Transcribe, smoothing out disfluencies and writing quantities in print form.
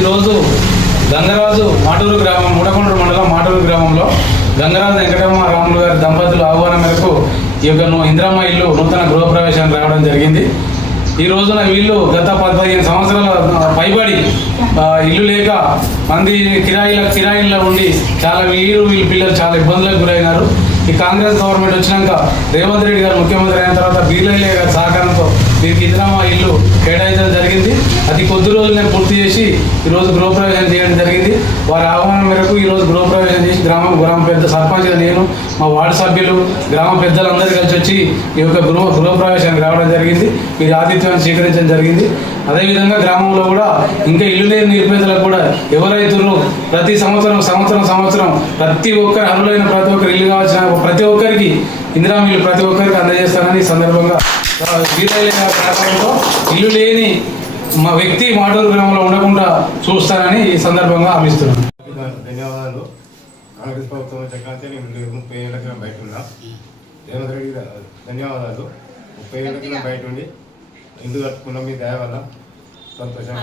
ఈరోజు గంగరాజు మాటూరు గ్రామం మూడకొండూరు మండలం మాటూరు గ్రామంలో గంగరాజు వెంకటమ్మ రాములు గారి దంపతుల ఆహ్వానం మేరకు ఈ యొక్క ఇందిరమ్మ ఇల్లు నూతన గృహప్రవేశానికి రావడం జరిగింది. ఈ రోజున వీళ్ళు గత 15 సంవత్సరాల పైబడి ఇల్లు లేక మంది కిరాయిల్లో ఉండి చాలా వీళ్ళు పిల్లలు చాలా ఇబ్బందులకు గురైనారు. ఈ కాంగ్రెస్ గవర్నమెంట్ వచ్చినాక రేవంత్ రెడ్డి గారు ముఖ్యమంత్రి అయిన తర్వాత బీర్లయ్య గారి సహకారంతో వీరికి ఇందిరమ్మ ఇల్లు కేటాయించడం జరిగింది. అది కొద్ది రోజులనే పూర్తి చేసి ఈరోజు గృహప్రవేశం చేయడం జరిగింది. వారి ఆహ్వానం మేరకు ఈరోజు గృహప్రవేశం చేసి గ్రామ పెద్ద సర్పంచ్గా నేను, మా వార్డు సభ్యులు, గ్రామ పెద్దలందరూ కలిసి వచ్చి ఈ యొక్క గృహప్రవేశానికి రావడం జరిగింది. వీరి ఆతిథ్యాన్ని స్వీకరించడం జరిగింది. అదేవిధంగా గ్రామంలో కూడా ఇంకా ఇల్లు లేని నిరుపేదలకు కూడా ఎవరైతున్నారు ప్రతి సంవత్సరం ప్రతి ఒక్కరు అర్హులైన ప్రతి ఒక్కరు ఇల్లు కావాల్సిన ప్రతి ఒక్కరికి ఇందిరమ్మ ఇల్లు ప్రతి ఒక్కరికి అందజేస్తానని ఈ సందర్భంగా వీరయ్య సహకారంతో ఇల్లు లేని మా వ్యక్తి మాటూరు గ్రామంలో ఉండకుండా చూస్తానని ఈ సందర్భంగా హామీస్తున్నాను. ధన్యవాదాలు. కాంగ్రెస్ ప్రభుత్వం చక్రాంతి 30 ఏళ్ళ క్రితం బయట ఉన్నా. రేవంత్ రెడ్డి ధన్యవాదాలు. 30 ఏళ్ళ క్రితం బయట ఉండి ఇల్లు కట్టుకున్న మీ దయ వల్ల సంతోషం.